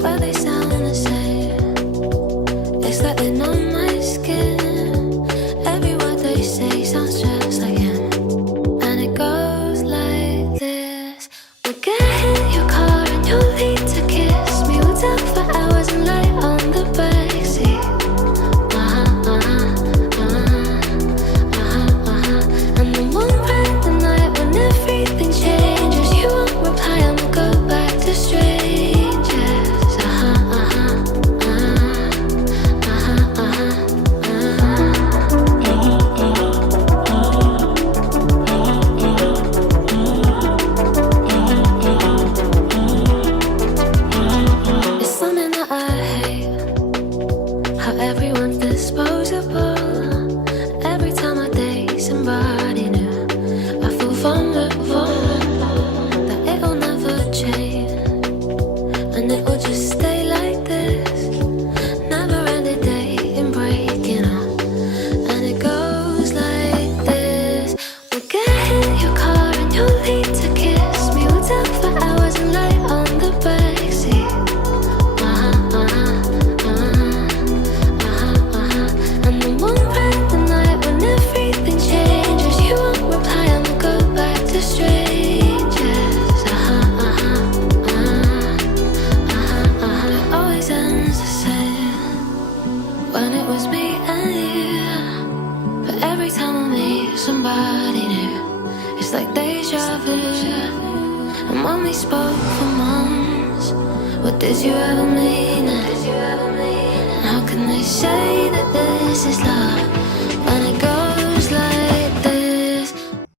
swear they sound the same. It's like they know my skin. Every word they say sounds just like him. And it goes like this. We'll get in your car and you'll need to kiss me. We'll talk for hours and lie on the backseat. And then we'll ride the night when everything changes. You won't reply and we'll go back to strangers. It's something that I hate, how everyone's disposable. Every time I date somebody new, I feel vulnerable, that it'll never change, and it will just stay like this. Never ended dating, breaking up, and it goes like this. We'll get in your car and you'll need to kiss me. We'll talk for hours and lie on the backseat. And then we'll ride the night when everything changes. You won't reply and we'll go back to strangers. It always ends the same when it was me and you. But every time I meet somebody new, it's like deja vu. And when we spoke for months, what did you ever mean? And how can they say that this is love